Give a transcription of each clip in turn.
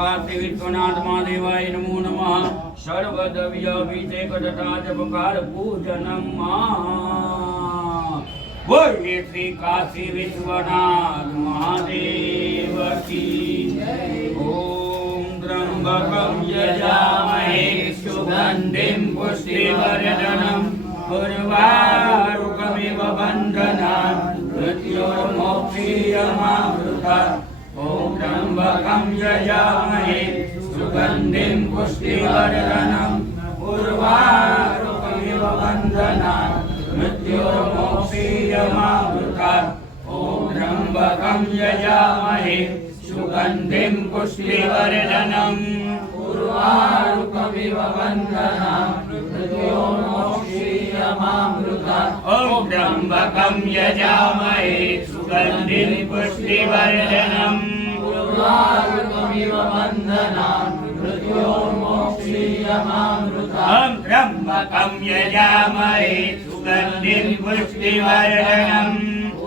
कार्ति विश्वनाथ महादेवाय नमो नमः सर्वद्रव्याभिषेकजटाजपकार पूजनम् बोलिए श्री काशी विश्वनाथ महादेव की ओम त्र्यंबकं यजामहे सुगंधिं पुष्टिवर्धनम् उर्वारुकमिव बन्धनान् मृत्योर्मोक्षीयमामृतात् ओम त्र्यंबकं यजामहे सुगंधिं पुष्टिवर्धनम् उर्वारुकमिव बन्धनान् मृत्योर्मोक्षीयमामृतात् ओम त्र्यंबकं यजामहे सुगंधिं पुष्टिवर्धनम् उर्वारुकमिव बन्धनान् मृत्योर्मोक्षीयमामृतात् ओम त्र्यंबकं यजामहे सुगंधिं पुष्टिवर्धनम् उर्वारुकमिव बन्धनान् मृत्योर्मोक्षीयमामृतात् ओम त्र्यंबकं यजामहे सुगंधिं पुष्टिवर्धनम्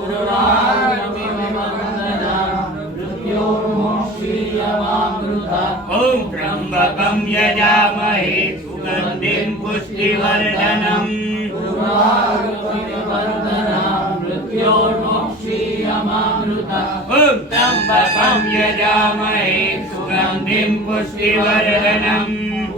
उर्वारुकमिव बन्धनान् मृत्योर्मोक्षीयमामृतात् ओम त्र्यंबकं यजामहे सुगंधिं पुष्टिवर्धनम् उर्वारुकमिव बन्धनान् मृत्योर्मोक्षीयमामृतात् ओम त्र्यंबकं यजामहे सुगंधिं पुष्टिवर्धनम्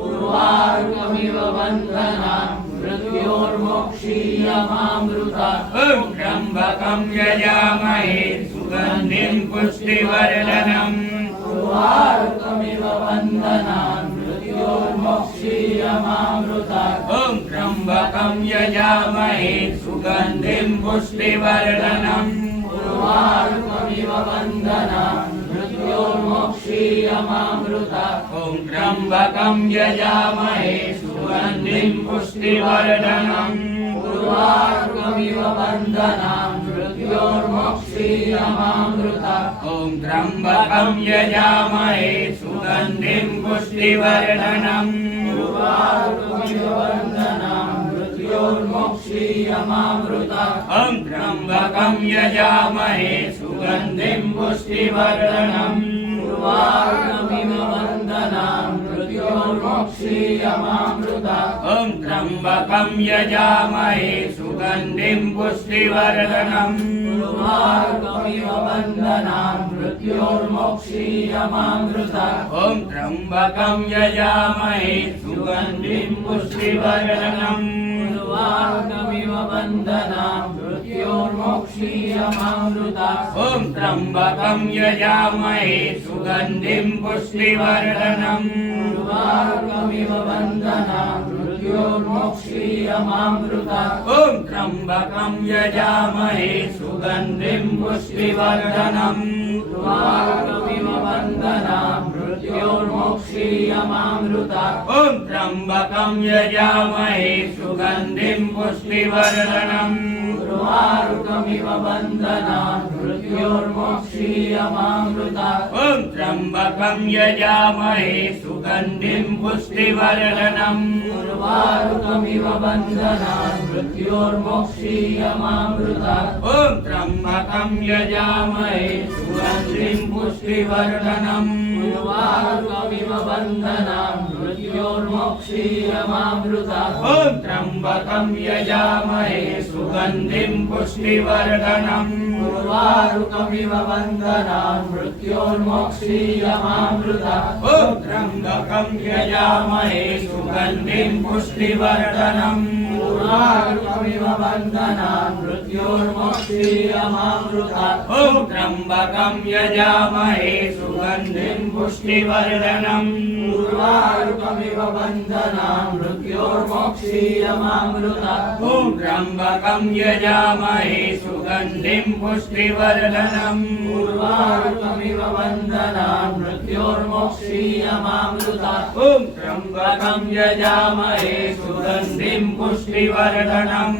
उर्वारुकमिव बन्धनान् मृत्योर्मोक्षीयमामृतात् ओम त्र्यंबकं यजामहे सुगंधिं पुष्टिवर्धनम् उर्वारुकमिव बन्धनान् मृत्योर्मोक्षीयमामृतात् ओम त्र्यंबकं यजामहे सुगंधिं पुष्टिवर्धनम् उर्वारुकमिव बन्धनान् मृत्योर्मोक्षीयमामृतात् ओम त्र्यंबकं यजामहे सुगंधिं पुष्टिवर्धनम् उर्वारुकमिव बन्धनान् मृत्योर्मोक्षीयमामृतात् ओम त्र्यंबकं यजामहे सुगंधिं पुष्टिवर्धनम् उर्वारुकमिव बन्धनान् मृत्योर्मोक्षीयमामृतात् ओम त्र्यंबकं यजामहे सुगंधिं पुष्टिवर्धनम् उर्वारुकमिव बन्धनान् मृत्योर्मोक्षीयमामृतात् ओम त्र्यंबकं यजामहे सुगंधिं पुष्टिवर्धनम् उर्वारुकमिव बन्धनान् मृत्योर्मोक्षीयमामृतात् ओम त्र्यंबकं यजामहे सुगंधिं पुष्टिवर्धनम् उर्वारुकमिव बन्धनान् मृत्योर्मोक्षीयमामृतात् ओम त्र्यंबकं यजामहे सुगंधिं पुष्टिवर्धनम् उर्वारुकमिव बन्धनान् मृत्योर्मोक्षीयमामृतात् ओम त्र्यंबकं यजामहे सुगंधिं पुष्टिवर्धनम् उर्वारुकमिव बन्धनान् मृत्योर्मोक्षीयमामृतात् ओम त्र्यंबकं यजामहे सुगंधिं पुष्टिवर्धनम् उर्वारुकमिव बन्धनान् मृत्योर्मोक्षीयमामृतात् ओम त्र्यंबकं यजामहे सुगंधिं पुष्टिवर्धनम् उर्वारुकमिव बन्धनान् मृत्योर्मोक्षीयमामृतात् ओम त्र्यंबकं यजामहे सुगंधिं पुष्टिवर्धनम् उर्वारुकमिव बन्धनान् मृत्योर्मोक्षीयमामृतात् ओम त्र्यंबकं यजामहे सुगंधिं पुष्टिवर्धनम् उर्वारुकमिव बन्धनान् मृत्योर्मोक्षीयमामृतात् ओम त्र्यंबकं यजामहे सुगंधिं पुष्टिवर्धनम् उर्वारुकमिव बन्धनान् मृत्योर्मोक्षीयमामृतात् ओम त्र्यंबकं यजामहे सुगंधिं पुष्टिवर्धनम् उर्वारुकमिव बन्धनान् मृत्योर्मोक्षीयमामृतात् ओम त्र्यंबकं यजामहे सुगंधिं पुष्टिवर्धनम् उर्वारुकमिव बन्धनान् मृत्योर्मोक्षीयमामृतात् ओम त्र्यंबकं यजामहे सुगंधिं पुष्टिवर्धनम्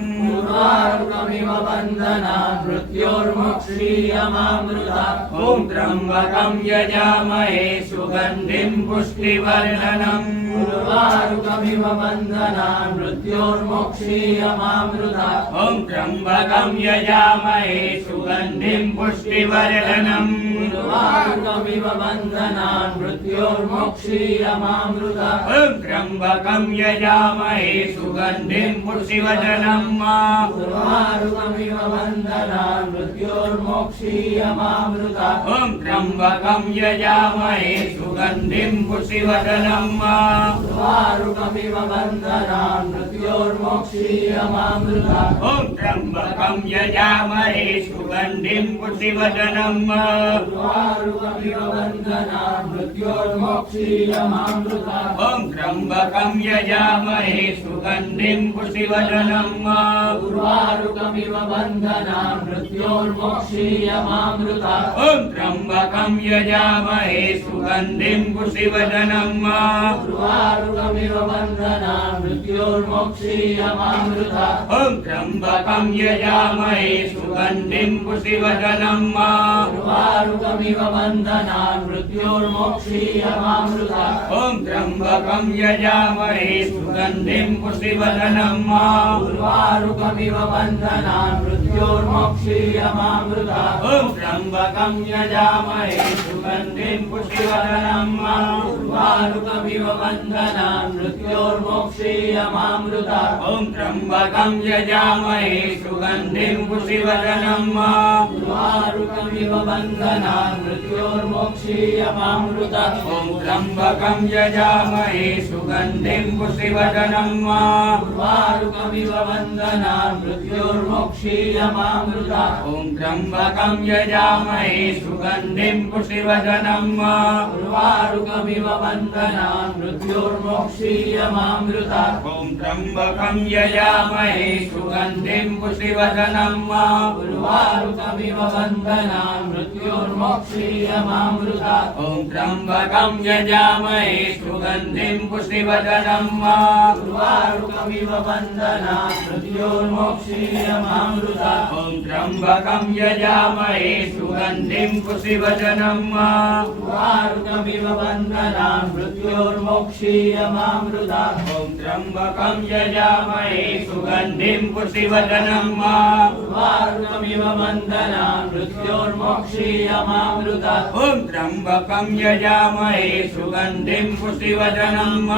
उर्वारुकमिव बन्धनान् मृत्योर्मुक्षीयमामृतात् ॐ त्र्यम्बकं यजामहे सुगन्धिं पुष्टिवर्धनम् उर्वारुकमिव बन्धनान् मृत्योर्मुक्षीयमामृतात् ॐ त्र्यम्बकं यजामहे सुगन्धिं पुष्टिवर्धनम् उर्वारुकमिव बन्धनान् मृत्योर्मुक्षीयमामृतात् ॐ त्र्यम्बकं यजामहे सुगन्धिं पुष्टिवर्धनम् उर्वारुकमिव बन्धनान् मृत्योर्मुक्षीयमामृतात् ॐ त्र्यम्बकं यजामहे सुगन्धिं पुष्टिवर्धनम् उर्वारुकमिव बन्धनान् मृत्योर्मुक्षीयमामृतात् ॐ त्र्यम्बकं यजामहे सुगन्धिं पुष्टिवर्धनम् उर्वारुकमिव बन्धनान् मृत्योर्मुक्षीयमामृतात् ॐ त्र्यम्बकं यजामहे सुगन्धिं पुष्टिवर्धनम् उर्वारुकमिव बन्धनान् मृत्योर्मुक्षीयमामृतात् ॐ त्र्यम्बकं यजामहे सुगन्धिं पुष्टिवर्धनम् उर्वारुकमिव बन्धनान् मृत्योर्मुक्षीयमामृतात् ॐ त्र्यम्बकं यजामहे सुगन्धिं पुष्टिवर्धनम् उर्वारुकमिव बन्धनान् मृत्योर्मुक्षीयमामृतात् ॐ त्र्यम्बकं यजामहे सुगन्धिं पुष्टिवर्धनम् उर्वारुकमिव बन्धनान् मृत्योर्मुक्षीयमामृतात् ॐ त्र्यम्बकं यजामहे सुगन्धिं पुष्टिवर्धनम् उर्वारुकमिव बन्धनान् मृत्योर्मुक्षीयमामृतात् ॐ त्र्यम्बकं यजामहे सुगन्धिं पुष्टिवर्धनम् उर्वारुकमिव बन्धनान् मृत्योर्मुक्षीयमामृतात् ॐ त्र्यम्बकं यजामहे सुगन्धिं पुष्टिवर्धनम् उर्वारुकमिव बन्धनान् मृत्योर्मुक्षीयमामृतात् ॐ त्र्यम्बकं यजामहे सुगन्धिं पुष्टिवर्धनम् उर्वारुकमिव बन्धनान् मृत्योर्मुक्षीयमामृतात् ॐ त्र्यम्बकं यजामहे सुगन्धिं पुष्टिवर्धनम् उर्वारुकमिव बन्धनान् मृत्योर्मुक्षीयमामृतात् ॐ त्र्यम्बकं यजामहे सुगन्धिं पुष्टिवर्धनम् उर्वारुकमिव बन्धनान् मृत्योर्मुक्षीयमामृतात् ॐ त्र्यम्बकं यजामहे सुगन्धिं पुष्टिवर्धनम् उर्वारुकमिव बन्धनान् मृत्योर्मुक्षीयमामृतात् ॐ त्र्यम्बकं यजामहे सुगन्धिं पुष्टिवर्धनम् उर्वारुकमिव बन्धनान् मृत्योर्मुक्षीयमामृतात् ॐ त्र्यम्बकं यजामहे सुगन्धिं पुष्टिवर्धनम्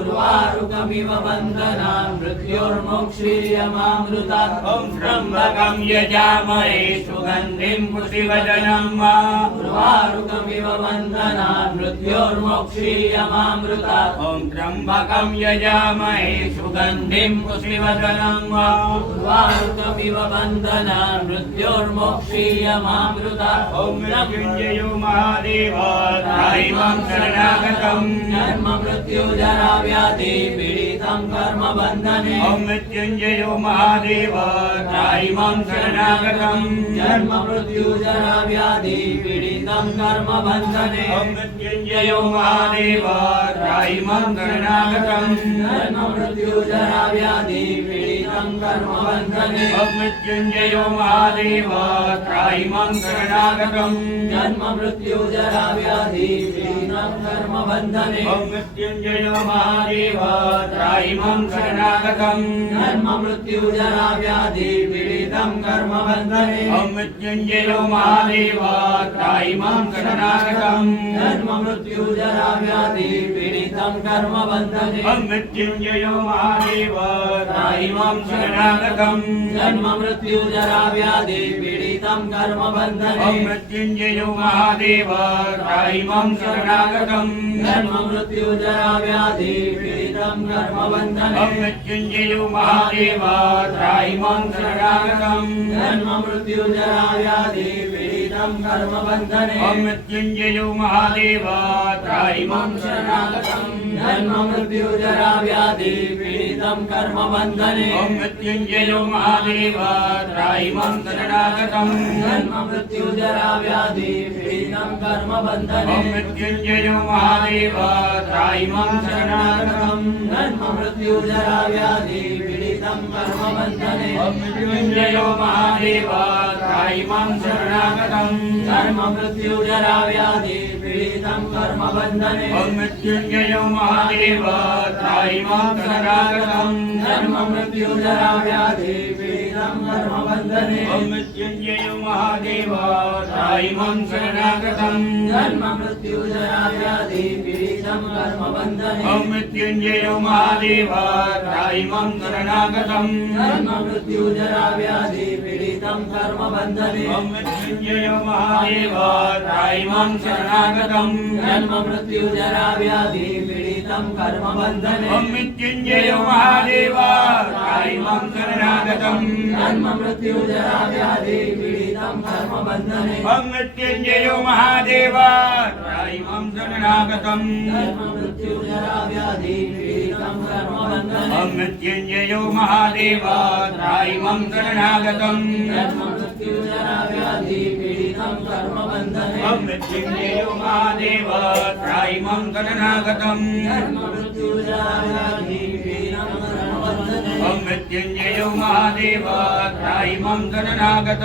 उर्वारुकमिव बन्धनान् मृत्योर्मुक्षीयमामृतात् ॐ त्र्यम्बकं यजामहे सुगन्धिं पुष्टिवर्धनम् उर्वारुकमिव बन्धनान् मृत्योर्मुक्षीयमामृतात् ॐ त्र्यम्बकं यजामहे सुगन्धिं पुष्टिवर्धनम् उर्वारुकमिव बन्धनान् मृत्योर्मुक्षीयमामृतात् ॐ मृत्युञ्जयो महादेव त्राहि मां शरणागतं जन्म मृत्युजरा व्याधि पीडितं कर्म बन्धने ॐ मृत्युञ्जयो महादेव त्राहि मां शरणागतं जन्म मृत्युजरा व्याधि पीडितं कर्म बन्धने ॐ मृत्युञ्जयो महादेव त्राहि मां शरणागतं जन्म मृत्युजरा व्याधि पीडितं कर्म बन्धने ॐ मृत्युञ्जयो महादेव त्राहि मां शरणागतं जन्म मृत्युजरा व्याधि पीडितं कर्म बन्धने ॐ मृत्युञ्जयो महादेव त्राहि मां शरणागतं जन्म मृत्युजरा व्याधि पीडितं कर्म बन्धने ॐ मृत्युञ्जयो महादेव त्राहि मां शरणागतं जन्म मृत्युजरा व्याधि पीडितं कर्म बन्धने ॐ मृत्युञ्जयो महादेव त्राहि मां शरणागतं जन्म मृत्युजरा व्याधि पीडितं कर्म बन्धने ॐ मृत्युञ्जयो महादेव त्राहि मां शरणागतं जन्म मृत्युजरा व्याधि पीडितं कर्म बन्धने ॐ मृत्युञ्जयो महादेव त्राहि मां शरणागतं जन्म मृत्युजरा व्याधि पीडितं कर्म बन्धने ॐ मृत्युञ्जयो महादेव त्राहि मां शरणागतं जन्म मृत्युजरा व्याधि पीडितं कर्म बन्धने ॐ मृत्युञ्जयो महादेव त्राहि मां शरणागतं जन्म मृत्युजरा व्याधि पीडितं कर्म बन्धने ॐ मृत्युञ्जयो महादेव त्राहि मां शरणागतं जन्म मृत्युजरा व्याधि पीडितं पीडितं कर्मबन्धने ॐ मृत्युञ्जयो महादेव त्रायिमां शरणागतं जन्म मृत्यु जरा व्याधि पीडितं कर्मबन्धने ॐ मृत्युञ्जयो महादेव त्रायिमां शरणागतं जन्म मृत्यु जरा व्याधि पीडितं कर्मबन्धने ॐ मृत्युञ्जयो महादेव त्रायिमां शरणागतं जन्म मृत्यु जरा व्याधि पीडितं कर्मबन्धने ॐ मृत्युञ्जयो महादेव त्रायिमां शरणागतं जन्म मृत्यु जरा व्याधि पीडितं कर्मबन्धने ॐ मृत्युञ्जयो महादेव त्रायिमां शरणागतं जन्म मृत्यु जरा व्याधि पीडितं कर्मबन्धने ॐ मृत्युञ्जयो महादेव त्रायिमां शरणागतं जन्म मृत्यु जरा व्याधि पीडितं कर्मबन्धने ॐ मृत्युञ्जयो महादेव त्रायिमां शरणागतं जन्म मृत्यु जरा व्याधि पीडितं कर्मबन्धने ॐ मृत्युञ्जयो महादेव त्रायिमां शरणागतं जन्म मृत्यु जरा व्याधि पीडितं कर्मबन्धने ॐ मृत्युञ्जयो महादेव त्रायिमां शरणागतं जन्म मृत्यु जरा व्याधि पीडितं कर्मबन्धने ॐ मृत्युञ्जयो महादेव त्रायिमां शरणागतं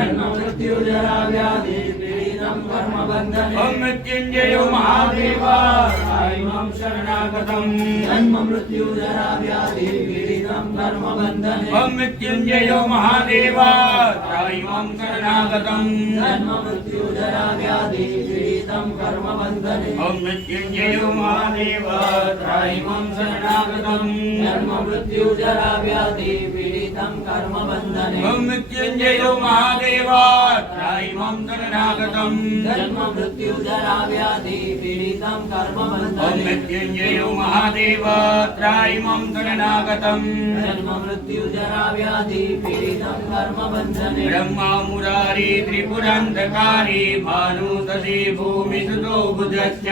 जन्म मृत्यु जरा व्याधि पीडितं कर्मबन्धने ॐ मृत्युञ्जयो महादेव त्रायिमां शरणागतं जन्म मृत्यु जरा व्याधि पीडितं कर्मबन्धने ॐ मृत्युञ्जयो महादेव त्रायिमां शरणागतं जन्म मृत्यु जरा व्याधि पीडितं कर्मबन्धने ॐ मृत्युञ्जयो महादेव त्रायिमां शरणागतं जन्म मृत्यु जरा व्याधि पीडितं कर्मबन्धने ॐ मृत्युञ्जयो महादेव त्रायिमां शरणागतं जन्म मृत्यु जरा व्याधि पीडितं ॐ कर्मबन्धने मृत्युञ्जयो महादेव त्रायिमां शरणागतं जन्म मृत्यु जरा व्याधि पीडितं कर्मबन्धने ब्रह्मा मुरारी त्रिपुरान्धकारी भानुतसी भूमिसुतो बुधश्च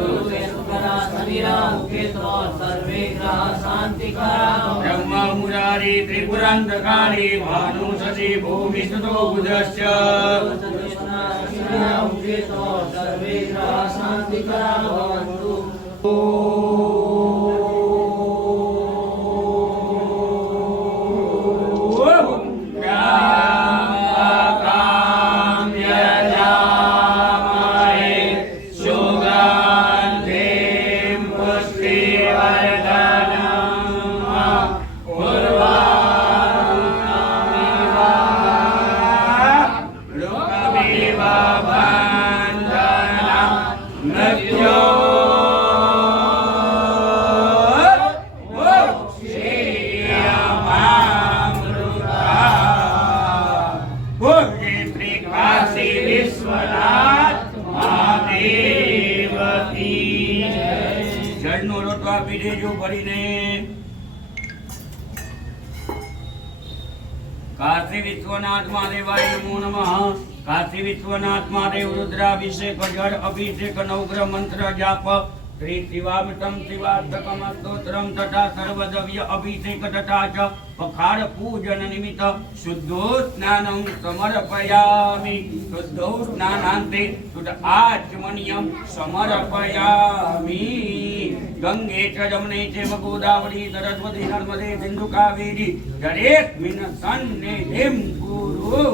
गुरुवेश्वरा शरीरा मुखेतो सर्वे ग्रहा शान्तिकरा ब्रह्मा मुरारी त्रिपुरान्धकारी भानुतसी भूमिसुतो बुधश्च सर्वे ग्रहा शान्तिकरा भवन्तु જળનો લોટો આપી દેજો ભરીને. કાશી વિશ્વનાથ મહાદેવાય નમો નમઃ. કાશી વિશ્વનાથ મહાદેવ રુદ્રાભિષેક જળ અભિષેક નવગ્રહ મંત્ર જાપ શ્રી શિવામૃતમ શિવાષ્ટકમ સ્તોત્રમ તથા સર્વદ્રવ્ય અભિષેક તથા ચ પખાર પૂજન નિમિત્ત શુદ્ધો સ્નાનમ સમર્પયામિ. શુદ્ધો સ્નાનાંતે શુદ્ધ આચમનિયમ સમર્પયામિ. ગંગે ચ જમને ચૈવ ગોદાવરી સરસ્વતી નર્મદે સિંધુ કાવેરી જલેસ્મિન સન્નિધિં કુરુ.